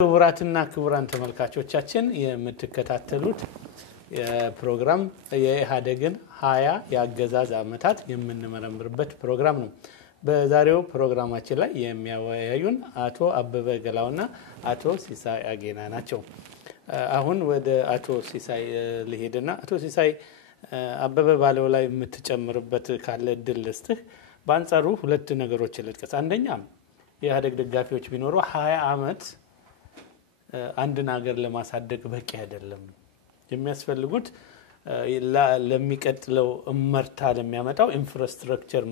ክቡራትና ክቡራን ተመልካቾቻችን የምትከታተሉት የፕሮግራም የኢሃደግን 20 የአገዛዝ ዓመታት የምንመረምርበት ፕሮግራም ነው። በዛሬው ፕሮግራማችን ላይ የሚያወያዩን አቶ አበበ ገላውና አቶ ሲሳይ አጌና ናቸው። አሁን ወደ አቶ ሲሳይ ልሄድና አቶ ሲሳይ አበበ ባለው ላይ የምትጨምርበት ካለ ድል ልስጥህ። በአንጻሩ ሁለት ነገሮች ልጥቀስ። አንደኛ የኢሃደግ ደጋፊዎች ቢኖሩ 20 ዓመት አንድን ሀገር ለማሳደግ በቂ አይደለም። የሚያስፈልጉት ለሚቀጥለው እመርታ ለሚያመጣው ኢንፍራስትራክቸር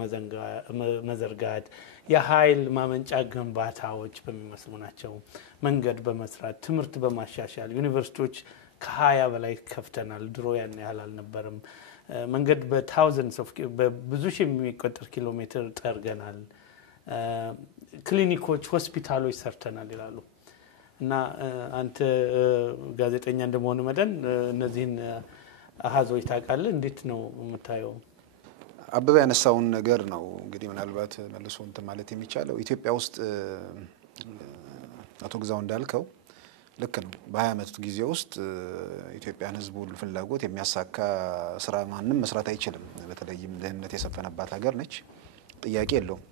መዘርጋት፣ የኃይል ማመንጫ ግንባታዎች በሚመስሉ ናቸው። መንገድ በመስራት ትምህርት በማሻሻል ዩኒቨርሲቲዎች ከ20 በላይ ከፍተናል። ድሮ ያን ያህል አልነበረም። መንገድ በብዙ ሺህ የሚቆጠር ኪሎ ሜትር ጠርገናል። ክሊኒኮች፣ ሆስፒታሎች ሰርተናል ይላሉ። እና አንተ ጋዜጠኛ እንደመሆኑ መጠን እነዚህን አሃዞች ታውቃለህ? እንዴት ነው የምታየው? አበበ ያነሳውን ነገር ነው እንግዲህ ምናልባት መልሶ እንትን ማለት የሚቻለው ኢትዮጵያ ውስጥ አቶ ግዛው እንዳልከው ልክ ነው። በ20 ዓመት ጊዜ ውስጥ ኢትዮጵያን ሕዝብ ሁሉ ፍላጎት የሚያሳካ ስራ ማንም መስራት አይችልም። በተለይም ደህንነት የሰፈነባት ሀገር ነች፣ ጥያቄ የለውም።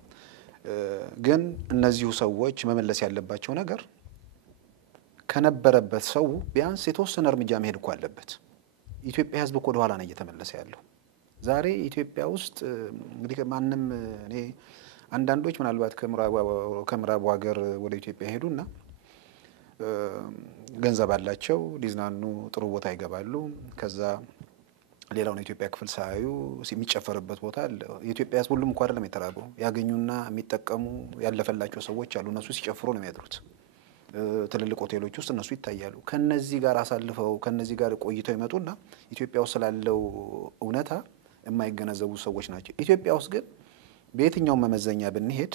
ግን እነዚሁ ሰዎች መመለስ ያለባቸው ነገር ከነበረበት ሰው ቢያንስ የተወሰነ እርምጃ መሄድ እኮ አለበት። ኢትዮጵያ ሕዝብ እኮ ወደ ኋላ ነው እየተመለሰ ያለው። ዛሬ ኢትዮጵያ ውስጥ እንግዲህ ማንም እኔ አንዳንዶች ምናልባት ከምዕራቡ ሀገር ወደ ኢትዮጵያ ሄዱና ገንዘብ አላቸው፣ ሊዝናኑ ጥሩ ቦታ ይገባሉ። ከዛ ሌላውን የኢትዮጵያ ክፍል ሳያዩ የሚጨፈርበት ቦታ አለ። የኢትዮጵያ ሕዝብ ሁሉም እንኳን አይደለም የተራበው፣ ያገኙና የሚጠቀሙ ያለፈላቸው ሰዎች አሉ። እነሱ ሲጨፍሩ ነው የሚያድሩት። ትልልቅ ሆቴሎች ውስጥ እነሱ ይታያሉ። ከነዚህ ጋር አሳልፈው ከነዚህ ጋር ቆይተው ይመጡና ኢትዮጵያ ውስጥ ስላለው እውነታ የማይገነዘቡ ሰዎች ናቸው። ኢትዮጵያ ውስጥ ግን በየትኛው መመዘኛ ብንሄድ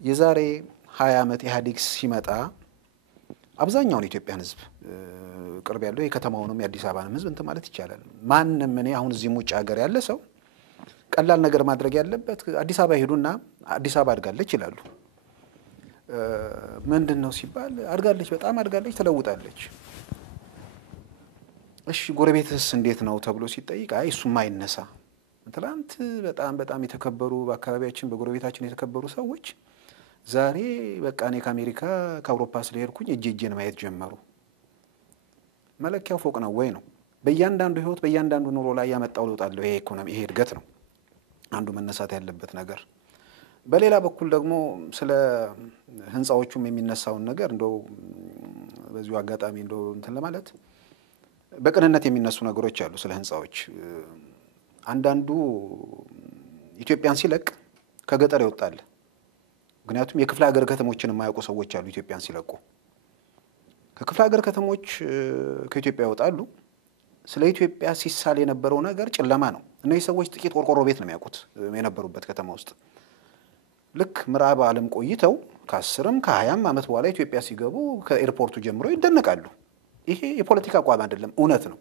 የዛሬ 20 ዓመት ኢህአዴግ ሲመጣ አብዛኛውን የኢትዮጵያን ሕዝብ ቅርብ ያለው የከተማውንም የአዲስ አበባንም ሕዝብ እንትን ማለት ይቻላል። ማንም እኔ አሁን እዚህ ውጭ ሀገር ያለ ሰው ቀላል ነገር ማድረግ ያለበት አዲስ አበባ ሄዱና አዲስ አበባ አድጋለች ይላሉ። ምንድነው ሲባል አድጋለች፣ በጣም አድጋለች፣ ተለውጣለች። እሺ ጎረቤትስ እንዴት ነው ተብሎ ሲጠይቅ አይ እሱማ አይነሳ። ትላንት በጣም የተከበሩ በአካባቢያችን በጎረቤታችን የተከበሩ ሰዎች ዛሬ በቃ እኔ ከአሜሪካ ከአውሮፓ ስለሄድኩኝ እጄን ማየት ጀመሩ። መለኪያው ፎቅ ነው ወይ ነው? በእያንዳንዱ ህይወት በእያንዳንዱ ኑሮ ላይ ያመጣው ለውጥ አለው። ይሄ ኢኮኖሚ፣ ይሄ እድገት ነው አንዱ መነሳት ያለበት ነገር። በሌላ በኩል ደግሞ ስለ ህንጻዎቹም የሚነሳውን ነገር እንደው በዚሁ አጋጣሚ እንደው እንትን ለማለት በቅንነት የሚነሱ ነገሮች አሉ ስለ ህንጻዎች። አንዳንዱ ኢትዮጵያን ሲለቅ ከገጠር ይወጣል። ምክንያቱም የክፍለ ሀገር ከተሞችን የማያውቁ ሰዎች አሉ። ኢትዮጵያን ሲለቁ ከክፍለ ሀገር ከተሞች ከኢትዮጵያ ይወጣሉ። ስለ ኢትዮጵያ ሲሳል የነበረው ነገር ጨለማ ነው። እነዚህ ሰዎች ጥቂት ቆርቆሮ ቤት ነው የሚያውቁት የነበሩበት ከተማ ውስጥ። ልክ ምዕራብ ዓለም ቆይተው ከ10ም ከ20ም ዓመት በኋላ ኢትዮጵያ ሲገቡ ከኤርፖርቱ ጀምሮ ይደነቃሉ። ይሄ የፖለቲካ አቋም አይደለም፣ እውነት ነው።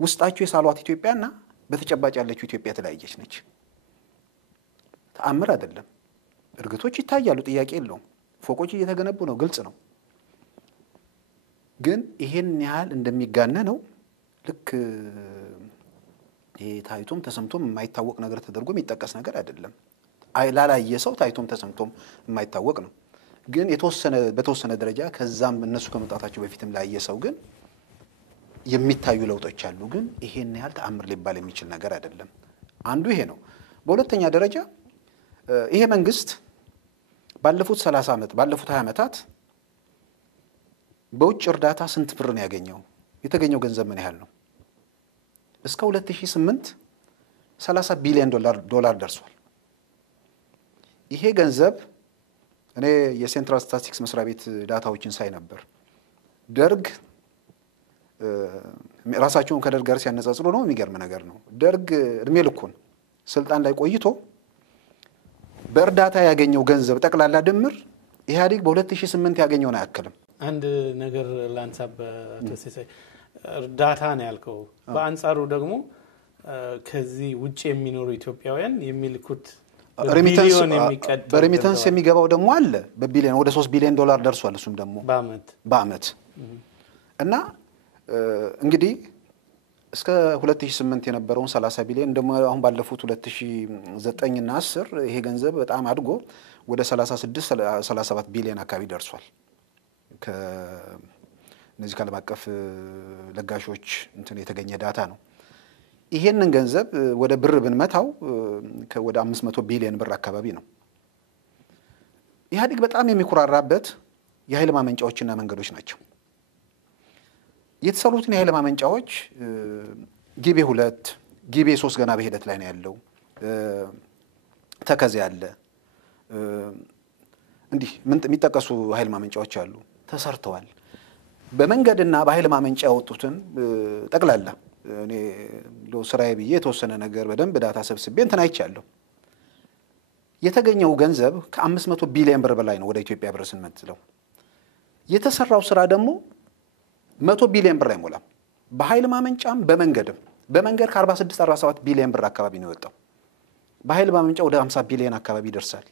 ውስጣቸው የሳሏት ኢትዮጵያና በተጨባጭ ያለችው ኢትዮጵያ ተለያየች ነች። ተአምር አይደለም። እርግቶች ይታያሉ፣ ጥያቄ የለውም። ፎቆች እየተገነቡ ነው፣ ግልጽ ነው። ግን ይሄን ያህል እንደሚጋነነው ልክ ይሄ ታይቶም ተሰምቶም የማይታወቅ ነገር ተደርጎ የሚጠቀስ ነገር አይደለም። ላላየ ሰው ታይቶም ተሰምቶም የማይታወቅ ነው። ግን በተወሰነ ደረጃ ከዛም እነሱ ከመጣታቸው በፊትም ላየ ሰው ግን የሚታዩ ለውጦች አሉ። ግን ይሄን ያህል ተአምር ሊባል የሚችል ነገር አይደለም። አንዱ ይሄ ነው። በሁለተኛ ደረጃ ይሄ መንግስት ባለፉት 30 ዓመት ባለፉት 20 ዓመታት በውጭ እርዳታ ስንት ብር ነው ያገኘው? የተገኘው ገንዘብ ምን ያህል ነው? እስከ 2008 30 ቢሊዮን ዶላር ደርሷል። ይሄ ገንዘብ እኔ የሴንትራል ስታቲስቲክስ መስሪያ ቤት ዳታዎችን ሳይ ነበር። ደርግ ራሳቸውን ከደርግ ጋር ሲያነጻጽሩ ነው የሚገርም ነገር ነው። ደርግ እድሜ ልኩን ስልጣን ላይ ቆይቶ በእርዳታ ያገኘው ገንዘብ ጠቅላላ ድምር ኢህአዴግ በ2008 ያገኘውን አያክልም። አንድ ነገር ላንሳብ ተሰሰይ እርዳታ ነው ያልከው። በአንጻሩ ደግሞ ከዚህ ውጪ የሚኖሩ ኢትዮጵያውያን የሚልኩት በሬሚታንስ የሚገባው ደግሞ አለ በቢሊዮን ወደ 3 ቢሊዮን ዶላር ደርሷል እሱም ደግሞ በአመት እና እንግዲህ እስከ 2008 የነበረውን 30 ቢሊዮን ደግሞ አሁን ባለፉት 2009 እና 10 ይሄ ገንዘብ በጣም አድጎ ወደ 36 37 ቢሊዮን አካባቢ ደርሷል ከነዚህ ዓለም አቀፍ ለጋሾች እንትን የተገኘ ዳታ ነው ይሄንን ገንዘብ ወደ ብር ብንመታው ወደ 500 ቢሊዮን ብር አካባቢ ነው ኢህአዴግ በጣም የሚኩራራበት የኃይል ማመንጫዎችና መንገዶች ናቸው የተሰሩትን የኃይል ማመንጫዎች ጊቤ 2 ጊቤ 3 ገና በሂደት ላይ ነው ያለው ተከዜ ያለ እንዲህ ምን የሚጠቀሱ ኃይል ማመንጫዎች አሉ ተሰርተዋል በመንገድና በኃይል ማመንጫ ያወጡትን ጠቅላላ እኔ ለስራዬ ብዬ የተወሰነ ነገር በደንብ ዳታ ሰብስቤ እንትን አይቻለሁ የተገኘው ገንዘብ ከ500 ቢሊዮን ብር በላይ ነው ወደ ኢትዮጵያ ብር ስንመጥለው የተሰራው ስራ ደግሞ 100 ቢሊዮን ብር አይሞላም በኃይል ማመንጫም በመንገድም በመንገድ ከ46 47 ቢሊዮን ብር አካባቢ ነው የወጣው በኃይል ማመንጫ ወደ 50 ቢሊዮን አካባቢ ይደርሳል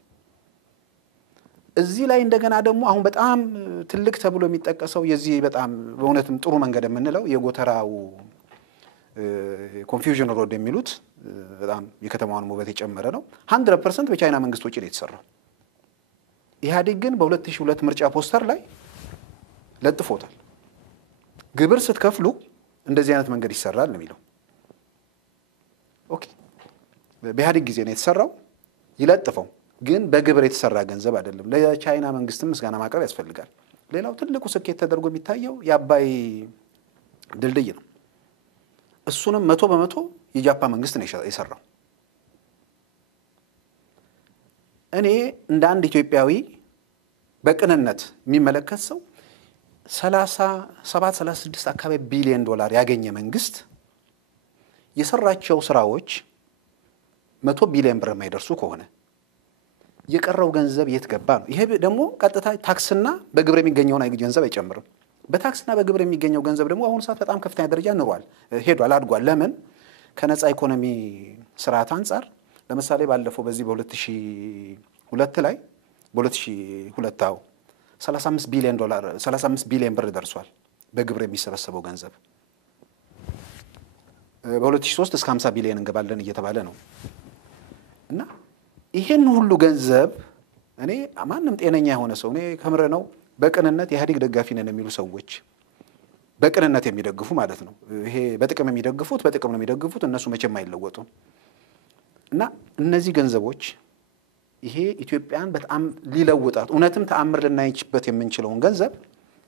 እዚህ ላይ እንደገና ደግሞ አሁን በጣም ትልቅ ተብሎ የሚጠቀሰው የዚህ በጣም በእውነትም ጥሩ መንገድ የምንለው የጎተራው ኮንፊውዥን ሮድ የሚሉት በጣም የከተማውን ውበት የጨመረ ነው 100% በቻይና መንግስት ወጪ ነው የተሰራው ኢህአዴግ ግን በ2002 ምርጫ ፖስተር ላይ ለጥፎታል ግብር ስትከፍሉ እንደዚህ አይነት መንገድ ይሰራል ነው የሚለው ኦኬ በኢህአዴግ ጊዜ ነው የተሰራው ይለጥፈው ግን በግብር የተሰራ ገንዘብ አይደለም ለቻይና መንግስትም ምስጋና ማቅረብ ያስፈልጋል ሌላው ትልቁ ስኬት ተደርጎ የሚታየው የአባይ ድልድይ ነው እሱንም 100% የጃፓን መንግስት ነው የሰራው እኔ እንደ አንድ ኢትዮጵያዊ በቅንነት የሚመለከት ሰው 37 አካባቢ ቢሊዮን ዶላር ያገኘ መንግስት የሰራቸው ስራዎች 100 ቢሊዮን ብር የማይደርሱ ከሆነ የቀረው ገንዘብ የት ገባ ነው ይሄ ደግሞ ቀጥታ ታክስና በግብር የሚገኘውን ገንዘብ አይጨምርም በታክስና በግብር የሚገኘው ገንዘብ ደግሞ አሁን ሰዓት በጣም ከፍተኛ ደረጃ ንሯል ሄዷል አድጓል ለምን ከነጻ ኢኮኖሚ ስርዓት አንፃር ለምሳሌ ባለፈው በዚህ በ2002 ላይ በ2002 35 ቢሊዮን ዶላር 35 ቢሊዮን ብር ደርሷል በግብር የሚሰበሰበው ገንዘብ በ2003 እስከ 50 ቢሊዮን እንገባለን እየተባለ ነው እና ይሄን ሁሉ ገንዘብ እኔ ማንንም ጤነኛ የሆነ ሰው እኔ ከምረ ነው በቅንነት የኢህአዴግ ደጋፊ ነን የሚሉ ሰዎች በቅንነት የሚደግፉ ማለት ነው ይሄ በጥቅም የሚደግፉት በጥቅም ነው የሚደግፉት እነሱ መቼም አይለወጡም እና እነዚህ ገንዘቦች ይሄ ኢትዮጵያን በጣም ሊለውጣት እውነትም ተአምር ልናይችበት የምንችለውን ገንዘብ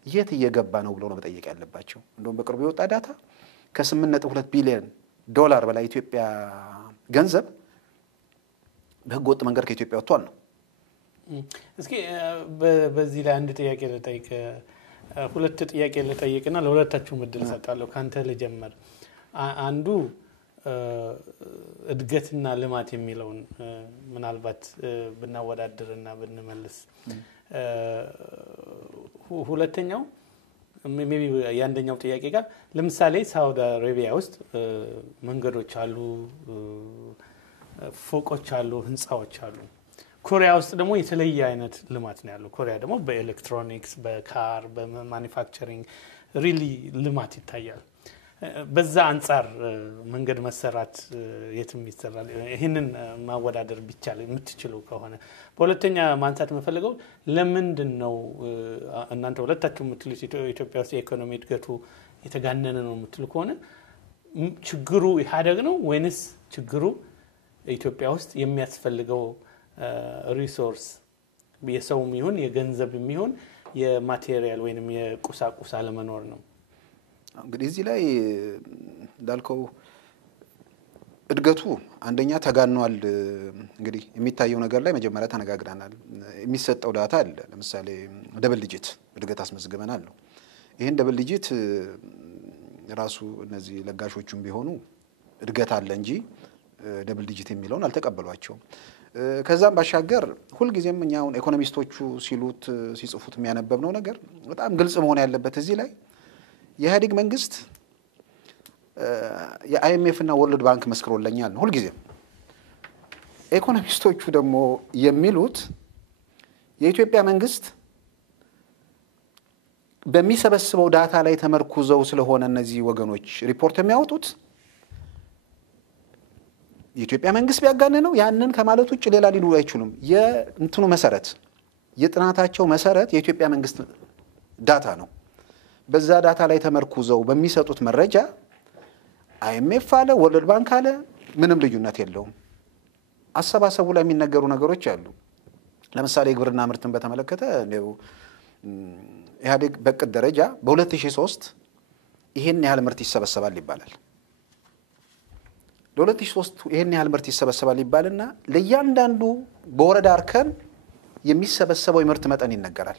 የት እየገባ ነው ብሎ ነው መጠየቅ ያለባቸው እንደውም በቅርቡ የወጣ ዳታ ከ8.2 ቢሊዮን ዶላር በላይ ኢትዮጵያ ገንዘብ በህገ ወጥ መንገድ ከኢትዮጵያ ወጥቷል ነው እስኪ በዚህ ላይ አንድ ጥያቄ ልጠይቅ ሁለት ጥያቄ ልጠይቅና ለሁለታችሁ ምድል ሰጣለሁ ካንተ ልጀምር አንዱ እድገትና ልማት የሚለውን ምናልባት ብናወዳድርና ብንመልስ ሁለተኛው ሜቢ ያንደኛው ጥያቄ ጋር ለምሳሌ ሳውዲ አረቢያ ውስጥ መንገዶች አሉ ፎቆች አሉ ህንጻዎች አሉ ኮሪያ ውስጥ ደግሞ የተለየ አይነት ልማት ነው ያለው ኮሪያ ደግሞ በኤሌክትሮኒክስ በካር በማኑፋክቸሪንግ ሪሊ ልማት ይታያል በዛ አንፃር መንገድ መሰራት የትም ይሰራል ይሄንን ማወዳደር ቢቻል የምትችሉ ከሆነ በሁለተኛ ማንሳት መፈልገው ለምንድን ነው እናንተ ሁለታችሁ የምትሉት ኢትዮጵያ ውስጥ የኢኮኖሚ እድገቱ የተጋነነ ነው የምትሉ ከሆነ ችግሩ ኢህአዴግ ነው ወይንስ ችግሩ ኢትዮጵያ ውስጥ የሚያስፈልገው ሪሶርስ የሰውም ይሁን የገንዘብም ይሁን የማቴሪያል ወይንም የቁሳቁስ አለመኖር ነው እንግዲህ እዚህ ላይ እንዳልከው እድገቱ አንደኛ ተጋኗል እንግዲህ የሚታየው ነገር ላይ መጀመሪያ ተነጋግረናል የሚሰጠው ዳታ አለ ለምሳሌ ደብል ዲጂት እድገት አስመዝግበናል ነው ይሄን ደብል ዲጂት ራሱ እነዚህ ለጋሾቹም ቢሆኑ እድገት አለ እንጂ ደብል ዲጂት የሚለውን አልተቀበሏቸውም ከዛም ባሻገር ሁሉ ጊዜም እኛው ኢኮኖሚስቶቹ ሲሉት ሲጽፉት የሚያነበብነው ነገር በጣም ግልጽ መሆን ያለበት እዚህ ላይ የኢህአዴግ መንግስት የአይኤምኤፍ እና ወርልድ ባንክ መስክሮልኛል ሁሉ ጊዜ ኢኮኖሚስቶቹ ደግሞ የሚሉት የኢትዮጵያ መንግስት በሚሰበስበው ዳታ ላይ ተመርኩዘው ስለሆነ እነዚህ ወገኖች ሪፖርት የሚያወጡት የኢትዮጵያ መንግስት ቢያጋነነው ያንን ከማለት ውጭ ሌላ ሊሉ አይችሉም። የእንትኑ መሰረት የጥናታቸው መሰረት የኢትዮጵያ መንግስት ዳታ ነው። በዛ ዳታ ላይ ተመርኩዘው በሚሰጡት መረጃ አይኤምኤፍ አለ ወርልድ ባንክ አለ ምንም ልዩነት የለውም። አሰባሰቡ ላይ የሚነገሩ ነገሮች አሉ። ለምሳሌ ግብርና ምርትን በተመለከተ ነው ኢህአዴግ በቅድ ደረጃ በ2003 ይሄን ያህል ምርት ይሰበሰባል ይባላል። ለ2003 ይሄን ያህል ምርት ይሰበሰባል ይባልና ለእያንዳንዱ በወረዳ አርከን የሚሰበሰበው የምርት መጠን ይነገራል።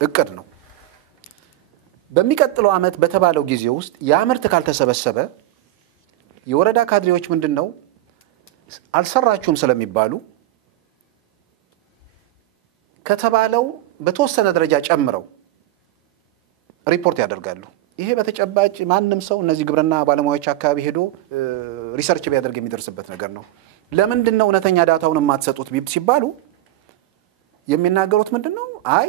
እቅድ ነው። በሚቀጥለው ዓመት በተባለው ጊዜ ውስጥ ያ ምርት ካልተሰበሰበ የወረዳ ካድሬዎች ምንድነው አልሰራችሁም ስለሚባሉ ከተባለው በተወሰነ ደረጃ ጨምረው ሪፖርት ያደርጋሉ። ይሄ በተጨባጭ ማንንም ሰው እነዚህ ግብርና ባለሙያዎች አካባቢ ሄዶ ሪሰርች ቢያደርግ የሚደርስበት ነገር ነው። ለምንድነው እውነተኛ ዳታውን የማትሰጡት ሲባሉ የሚናገሩት ምንድነው አይ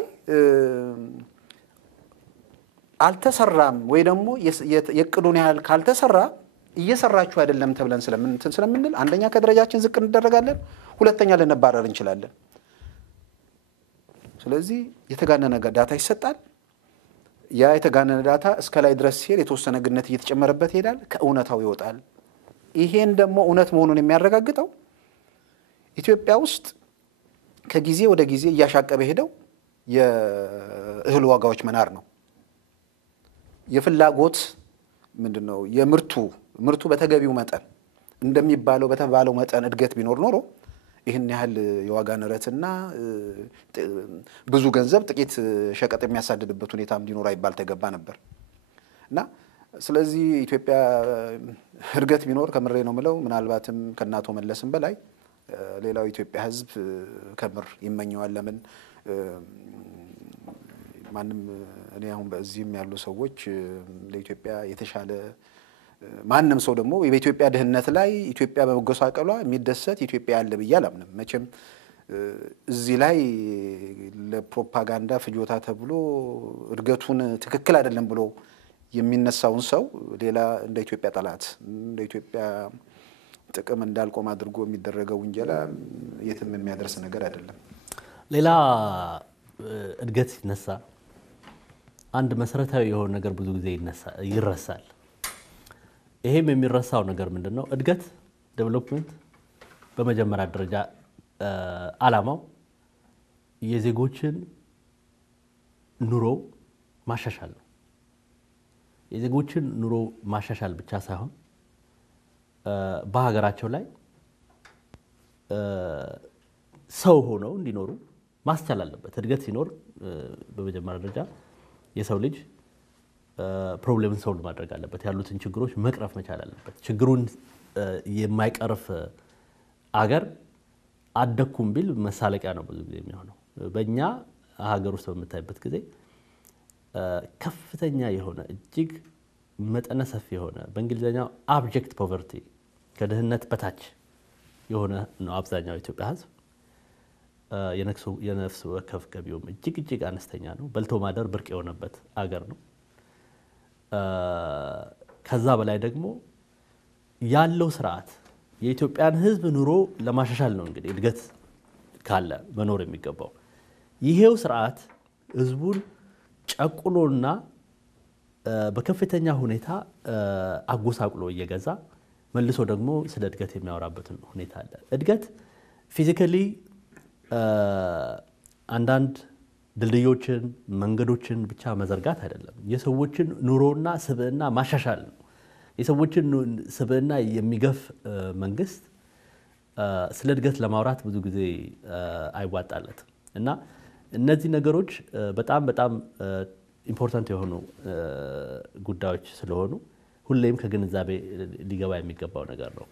አልተሰራም ወይ ደግሞ የቅዱን ያህል ካልተሰራ እየሰራችሁ አይደለም ተብለን ስለምንል አንደኛ ከደረጃችን ዝቅ እንደረጋለን፣ ሁለተኛ ልንባረር እንችላለን። ስለዚህ የተጋነነ ዳታ ይሰጣል። ያ የተጋነነ ዳታ እስከ ላይ ድረስ ሲሄድ የተወሰነ ግነት እየተጨመረበት ይሄዳል፣ ከእውነታው ይወጣል። ይሄን ደግሞ እውነት መሆኑን የሚያረጋግጠው ኢትዮጵያ ውስጥ ከጊዜ ወደ ጊዜ እያሻቀበ ሄደው የእህል ዋጋዎች መናር ነው። የፍላጎት ምንድነው ምርቱ በተገቢው መጠን እንደሚባለው በተባለው መጠን እድገት ቢኖር ኖሮ ይሄን ያህል የዋጋ ንረትና ብዙ ገንዘብ ጥቂት ሸቀጥ የሚያሳድድበት ሁኔታም ሊኖር አይባል ተገባ ነበር። እና ስለዚህ ኢትዮጵያ እድገት ቢኖር ከምሬ ነው ምለው ምናልባትም ከናቶ መለስም በላይ ሌላው ኢትዮጵያ ህዝብ ከምር ይመኘዋል። ለምን ማንም እኔ አሁን በዚህም ያሉ ሰዎች ለኢትዮጵያ የተሻለ ማንም ሰው ደግሞ በኢትዮጵያ ድህነት ላይ ኢትዮጵያ በመጎሳቀሏ የሚደሰት ኢትዮጵያ ያለ ብያለሁ። መቼም እዚህ ላይ ለፕሮፓጋንዳ ፍጆታ ተብሎ እድገቱን ትክክል አይደለም ብሎ የሚነሳውን ሰው ሌላ እንደ ኢትዮጵያ ጠላት እንደ ኢትዮጵያ ጥቅም እንዳልቆም አድርጎ የሚደረገው ወንጀላ የትም የሚያደርስ ነገር አይደለም። ሌላ እድገት ሲነሳ አንድ መሰረታዊ የሆነ ነገር ብዙ ጊዜ ይረሳል። ይሄም የሚረሳው ነገር ምንድነው? እድገት ዴቨሎፕመንት በመጀመሪያ ደረጃ ዓላማው የዜጎችን ኑሮ ማሻሻል ነው። የዜጎችን ኑሮ ማሻሻል ብቻ ሳይሆን በሀገራቸው ላይ ሰው ሆነው እንዲኖሩ ማስቻል አለበት። እድገት ሲኖር በመጀመሪያ ደረጃ የሰው ልጅ ፕሮብሌምን ሶልቭ ማድረግ አለበት። ያሉትን ችግሮች መቅረፍ መቻል አለበት። ችግሩን የማይቀርፍ አገር አደኩም ቢል መሳለቂያ ነው ብዙ ጊዜ የሚሆነው። በእኛ ሀገር ውስጥ በምታይበት ጊዜ ከፍተኛ የሆነ እጅግ መጠነ ሰፊ የሆነ በእንግሊዘኛው አብጀክት ፖቨርቲ ከድህነት በታች የሆነ ነው አብዛኛው ኢትዮጵያ ህዝብ። የነፍስ ወከፍ ገቢውም እጅግ አነስተኛ ነው። በልቶ ማደር ብርቅ የሆነበት አገር ነው። ከዛ በላይ ደግሞ ያለው ስርዓት የኢትዮጵያን ህዝብ ኑሮ ለማሻሻል ነው እንግዲህ እድገት ካለ መኖር የሚገባው። ይሄው ስርዓት ህዝቡን ጨቁኖና በከፍተኛ ሁኔታ አጎሳቁሎ እየገዛ መልሶ ደግሞ ስለ እድገት የሚያወራበት ሁኔታ አለ። እድገት ፊዚካሊ አንዳንድ ድልድዮችን መንገዶችን ብቻ መዘርጋት አይደለም። የሰዎችን ኑሮና ስብዕና ማሻሻል ነው። የሰዎችን ስብዕና የሚገፍ መንግስት ስለ እድገት ለማውራት ብዙ ጊዜ አይዋጣለትም። እና እነዚህ ነገሮች በጣም ኢምፖርታንት የሆኑ ጉዳዮች ስለሆኑ ሁሌም ከግንዛቤ ሊገባ የሚገባው ነገር ነው።